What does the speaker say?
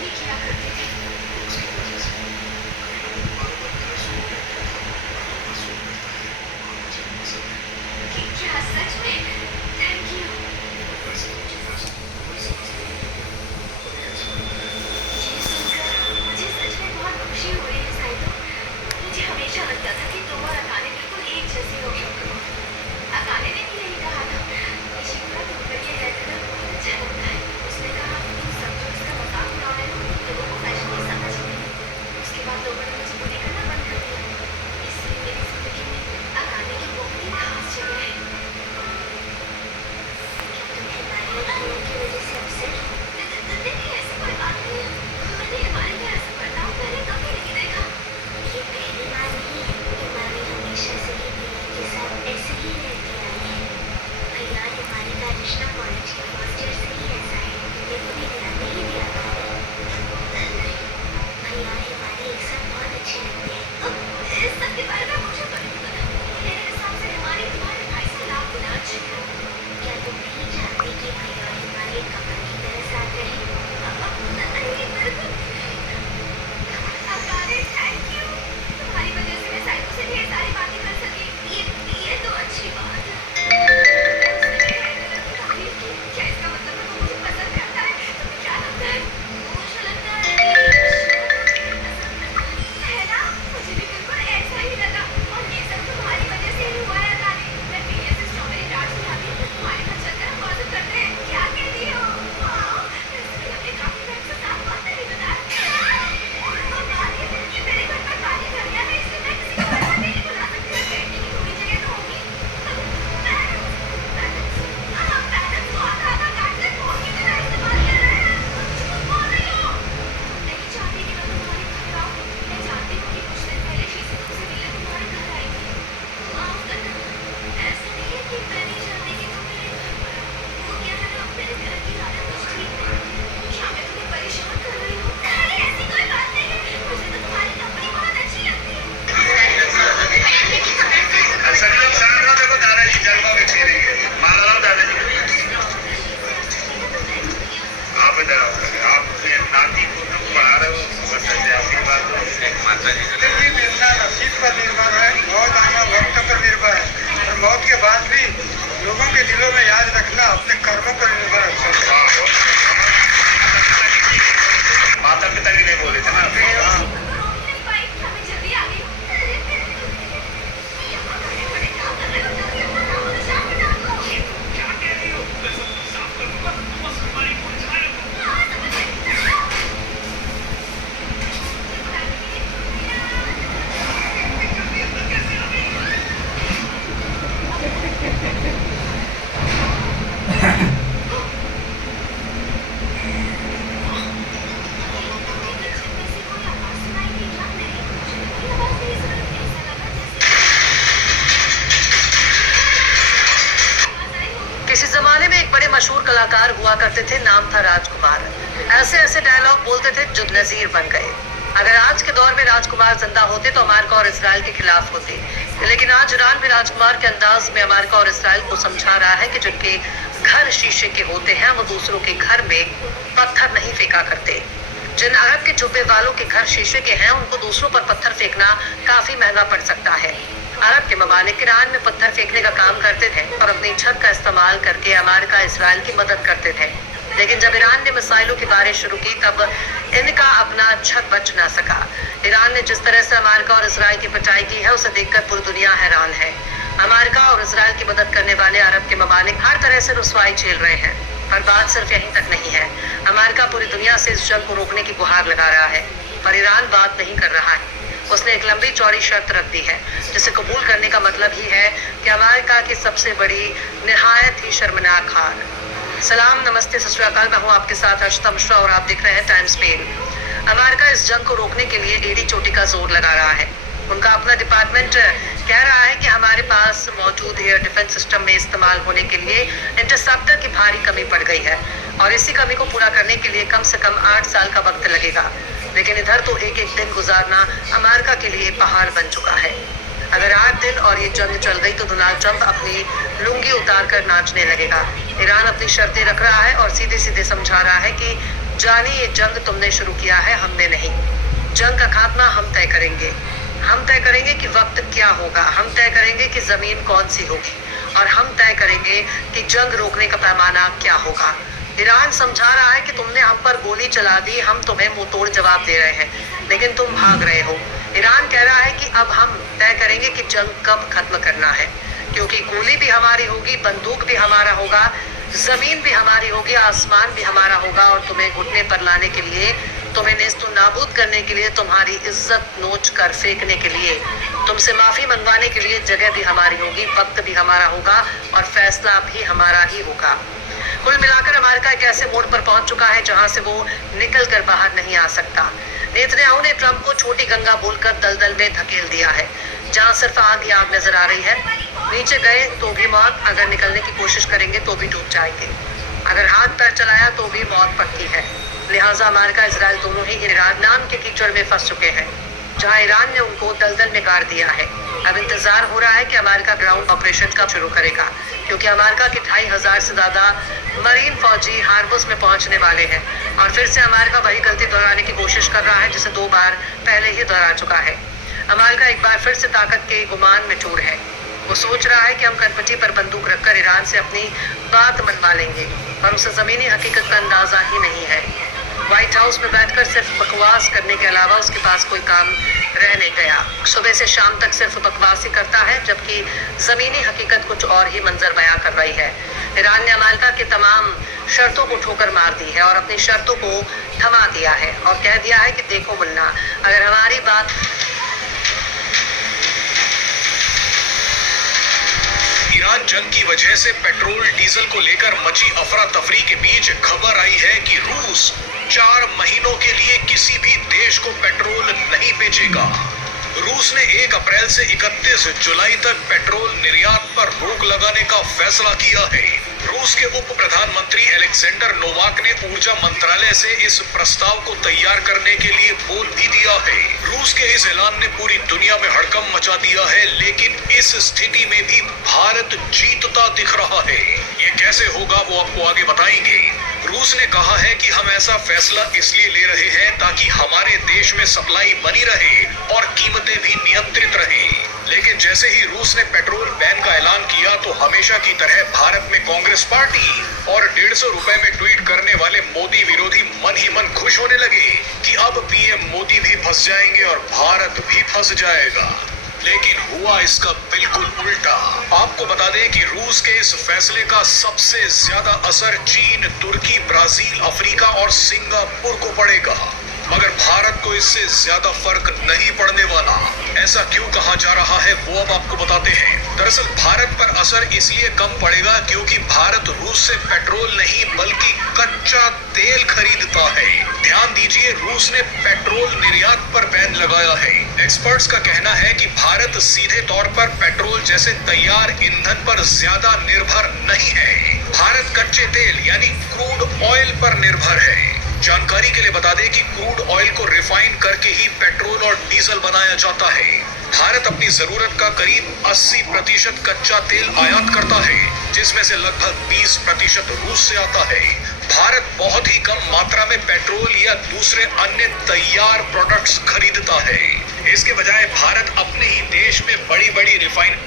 ये किया करते थे। उसकी वजह से कई लोग बार-बार घर छोड़ के कहता हूँ, बार-बार सुन करता है और मुझे पसंद है। क्या सच में? Thank you. वैसे तो चीज़ें कोई समझता नहीं है, पर ये अच्छा लगता है। ये सुनकर मुझे सच में बहुत खुशी हो रही है साइतो। मुझे हमेशा लगता था कि तुम और अकाने बिल्कुल एक जैसे हो। अकाने ने भी यही कहा था। इशिकुरा तुम पर ये रहकर बहुत अच्छा लगता है। उसने कहा तुम सब जो इसका मजाक उड़ा रहे हो तुम लोगों को फैशन नहीं समझ रहे। उसके बाद लोगों ने मुझे बुली करना बंद कर दिया। इसलिए मेरी जिंदगी में अकाने की बहुत ही खास जगह है। क्या तुम हिमालय की वजह से अपसेट हो? नहीं, ऐसी कोई बात नहीं है। मैंने हिमालय का ऐसा बर्ताव पहले कभी नहीं देखा। ये पहली बार नहीं है। हिमालय हमेशा से ही भैया के साथ ऐसे ही रहती आई है। भैया और हिमालय का रिश्ता कॉलेज के फर्स्ट ईयर से ही ऐसा है। तुमने कभी ध्यान नहीं दिया था? भैया और हिमालय एक साथ बहुत अच्छे लगते हैं। इस सब के बारे में मुझे तो नहीं पता। मेरे हिसाब से हिमालय तुम्हारे भाई से लाख गुना अच्छी है। क्या तुम नहीं चाहते कि भैया और हिमालय कपल की तरह साथ रहें? नहीं, बिल्कुल नहीं। Akane, thank you. तुम्हारी वजह से मैं साइको से ढेर सारी बातें कर सकी। ये तो अच्छी बात है। उसने मेरे हेयर कलर की तारीफ की। क्या इसका मतलब है वो मुझे पसंद करता है? तुम्हें क्या लगता है? मुझे लगता है कि शायद मुझे पसंद करता है ना? मुझे भी बिल्कुल ऐसा ही लगा। और ये सब तुम्हारी वजह से ही हुआ है अकाने। मैं पीने से स्ट्रॉबेरी टार्ट से आती हूँ। तुम्हारे घर चलकर हम गॉसिप करते हैं। क्या कहती हो? वाओ! वैसे भी हमने काफी टाइम से साथ बात नहीं बताया। ये मेरे घर पर पानी भर गया है इसलिए मैं किसी को ऐसा नहीं बुला सकती। बैठने की थोड़ी जगह तो होगी। बैलेंस को आधा-आधा काट कर फोन की तरह इस्तेमाल कर रहे हैं। झूठ बोल रही हो। तुम नहीं चाहती कि मैं तुम्हारे घर आऊँ। मैं जानती हूँ कि कुछ दिन पहले शीशी तुमसे मिलने तुम्हारे घर आई थी। माफ करना। ऐसा नहीं है कि मैं नहीं चाहती कि तुम मेरे घर पर आओ। वो क्या है ना मेरे घर की हालत कुछ ठीक नहीं है। क्या मैं तुम्हें परेशान कर रही हूँ? अरे ऐसी कोई बात नहीं है। मुझे तो तुम्हारी कंपनी बहुत अच्छी लगती है। सर देखो दादाजी जलवा में पी रही है। माला लाओ दादाजी को। आप इधर आओ। आप अपने नाती को तो पढ़ा रहे हो, समझ सकते हैं आपकी बात को। माता जी जिंदगी मिलना नसीब पर निर्भर है, मौत आना वक्त पर निर्भर है और मौत के बाद भी लोगों के दिलों में याद रखना अपने कर्मों पर निर्भर रखता है। माता पिता के लिए बोले थे ना अभी। हाँ। तो रोक ही नहीं पाई। क्या मैं जल्दी आ गई हूँ? अरे यहाँ खड़े खड़े क्या कर रहे हो? जल्दी अपना काम तो शाम में डाल दो। क्या कह रही हो? मैं सब साफ कर दूंगा। तुम बस हमारी को झाड़ लो। हाँ, समझ गई। किसी जमाने में एक बड़े मशहूर कलाकार हुआ करते थे, नाम था राजकुमार। ऐसे ऐसे डायलॉग बोलते थे जो नजीर बन गए। अगर आज के दौर में राजकुमार जिंदा होते तो अमेरिका और इसराइल के खिलाफ होते, लेकिन आज ईरान भी राजकुमार के अंदाज में अमेरिका और इसराइल को समझा रहा है कि जिनके घर शीशे के होते हैं वो दूसरों के घर में पत्थर नहीं फेंका करते। जिन अरब के जुब्बे वालों के घर शीशे के हैं उनको दूसरों पर पत्थर फेंकना काफी महंगा पड़ सकता है। अरब के ममालिक ईरान में पत्थर फेंकने का काम करते थे और अपनी छत का इस्तेमाल करके अमेरिका इसराइल की मदद करते थे, लेकिन जब ईरान ने मिसाइलों की बारिश शुरू की तब इनका अपना छत बच ना सका। ईरान ने जिस तरह से अमेरिका और इसराइल की पिटाई की है उसे देखकर पूरी दुनिया हैरान है। अमेरिका और इसराइल की मदद करने वाले अरब के ममालिक हर तरह से रुसवाई झेल रहे हैं। पर बात सिर्फ यहीं तक नहीं है। अमेरिका पूरी दुनिया से इस जंग को रोकने की गुहार लगा रहा है, पर ईरान बात नहीं कर रहा है। उसने एक लंबी चौड़ी शर्त रख दी है जिसे कबूल करने का मतलब ही है कि अमेरिका की सबसे बड़ी निहायत ही शर्मनाक हार। सलाम, नमस्ते, सत श्री अकाल। मैं हूँ आपके साथ अर्शिता मिश्रा और आप देख रहे हैं टाइम्स पेन। अमेरिका इस जंग को रोकने के लिए एड़ी चोटी का जोर लगा रहा है। उनका अपना डिपार्टमेंट कह रहा है कि हमारे पास मौजूद एयर डिफेंस सिस्टम में इस्तेमाल होने के लिए इंटरसेप्टर की भारी कमी पड़ गई है और इसी कमी को पूरा करने के लिए कम से कम 8 साल का वक्त लगेगा। लेकिन इधर तो एक एक दिन गुजारना अमेरिका के लिए पहाड़ बन चुका है। अगर 8 दिन और ये जंग चल गई तो डोनाल्ड ट्रंप अपनी लुंगी उतार कर नाचने लगेगा। ईरान अपनी शर्तें रख रहा है और सीधे सीधे समझा रहा है कि जानिए ये जंग तुमने शुरू किया है, हमने नहीं। जंग का खात्मा हम तय करेंगे। हम तय करेंगे कि वक्त क्या होगा, हम तय करेंगे कि जमीन कौन सी होगी, और हम तय करेंगे कि जंग रोकने का पैमाना क्या होगा। ईरान समझा रहा है कि तुमने हम पर गोली चला दी, हम तुम्हें मुंहतोड़ जवाब दे रहे हैं, लेकिन तुम भाग रहे हो। ईरान कह रहा है कि अब हम तय करेंगे कि जंग कब खत्म करना है, क्योंकि गोली भी हमारी होगी, बंदूक भी हमारा होगा, जमीन भी हमारी होगी, आसमान भी हमारा होगा, और तुम्हें घुटने पर लाने के लिए, तुम्हें नेस्तु नाबूद करने के लिए, तुम्हारी इज्जत नोच कर फेंकने के लिए, तुमसे माफी मंगवाने के लिए जगह भी हमारी होगी, वक्त भी हमारा होगा, और फैसला भी हमारा ही होगा। कुल मिलाकर अमेरिका एक ऐसे मोड़ पर पहुंच चुका है जहां से वो निकल कर बाहर नहीं आ सकता। नेतन्याहू ने ट्रंप को छोटी गंगा बोलकर दलदल में धकेल दिया है, जहां सिर्फ आग ही आग नजर आ रही है। नीचे गए तो भी मौत, अगर निकलने की कोशिश करेंगे तो भी डूब जाएंगे, अगर हाथ पैर चलाया तो भी मौत पक्की है। लिहाजा अमेरिका इजराइल दोनों ही ईरान नाम के कीचड़ में फंस चुके हैं, जहां ईरान ने उनको दलदल में गाड़ दिया है। अब इंतजार हो रहा है कि अमेरिका ग्राउंड ऑपरेशन कब शुरू करेगा, क्योंकि अमेरिका के 2500 से ज्यादा मरीन फौजी हार्बर्स में पहुंचने वाले हैं, और फिर से अमेरिका वही गलती दोहराने की कोशिश कर रहा है जिसे 2 बार पहले ही दोहरा चुका है। अमेरिका एक बार फिर से ताकत के गुमान में चूर है। वो सोच रहा है कि हम कनपटी पर बंदूक रखकर ईरान से अपनी बात मनवा लेंगे, पर उसे जमीनी हकीकत का अंदाजा ही नहीं है। व्हाइट हाउस में बैठकर सिर्फ बकवास करने के अलावा उसके पास कोई काम रह नहीं गया। सुबह से शाम तक सिर्फ बकवास ही करता है, जबकि जमीनी हकीकत कुछ और ही मंजर बयां कर रही है। ईरान ने अमेरिका की तमाम शर्तों को ठोकर मार दी है और अपनी शर्तों को थमा दिया है, और कह दिया है कि देखो मुन्ना, अगर हमारी बात ईरान जंग की वजह से पेट्रोल डीजल को लेकर मची अफरा तफरी के बीच खबर आई है कि रूस 4 महीनों के लिए किसी भी देश को पेट्रोल नहीं बेचेगा। रूस ने 1 अप्रैल से 31 जुलाई तक पेट्रोल निर्यात पर रोक लगाने का फैसला किया है। रूस के उप प्रधानमंत्री अलेक्जेंडर नोवाक ने ऊर्जा मंत्रालय से इस प्रस्ताव को तैयार करने के लिए बोल भी दिया है। रूस के इस ऐलान ने पूरी दुनिया में हड़कंप मचा दिया है, लेकिन इस स्थिति में भी भारत जीतता दिख रहा है। ये कैसे होगा वो आपको आगे बताएंगे। रूस ने कहा है कि हम ऐसा फैसला इसलिए ले रहे हैं ताकि हमारे देश में सप्लाई बनी रहे और कीमतें भी नियंत्रित रहें। लेकिन जैसे ही रूस ने पेट्रोल बैन का ऐलान किया तो हमेशा की तरह भारत में कांग्रेस पार्टी और 150 रुपए में ट्वीट करने वाले मोदी विरोधी मन ही मन खुश होने लगे कि अब पीएम मोदी भी फंस जाएंगे और भारत भी फंस जाएगा। लेकिन हुआ इसका बिल्कुल उल्टा। आपको बता दें कि रूस के इस फैसले का सबसे ज्यादा असर चीन, तुर्की, ब्राजील, अफ्रीका और सिंगापुर को पड़ेगा, मगर भारत को इससे ज्यादा फर्क नहीं पड़ने वाला। ऐसा क्यों कहा जा रहा है वो अब आपको बताते हैं। दरअसल भारत पर असर इसलिए कम पड़ेगा क्योंकि भारत रूस से पेट्रोल नहीं बल्कि कच्चा तेल खरीदता है। ध्यान दीजिए, रूस ने पेट्रोल निर्यात पर बैन लगाया है। एक्सपर्ट्स का कहना है कि भारत सीधे तौर पर पेट्रोल जैसे तैयार ईंधन पर ज्यादा निर्भर नहीं है। भारत कच्चे तेल यानी क्रूड ऑयल पर निर्भर है। जानकारी के लिए बता दें कि क्रूड ऑयल को रिफाइन करके ही पेट्रोल और डीजल बनाया जाता है। भारत अपनी जरूरत का करीब 80% कच्चा तेल आयात करता है, जिसमें से लगभग 20% रूस से आता है। भारत बहुत ही कम मात्रा में पेट्रोल या दूसरे अन्य तैयार प्रोडक्ट्स खरीदता है। इसके बजाय भारत अपने ही देश में बड़ी बड़ी रिफाइन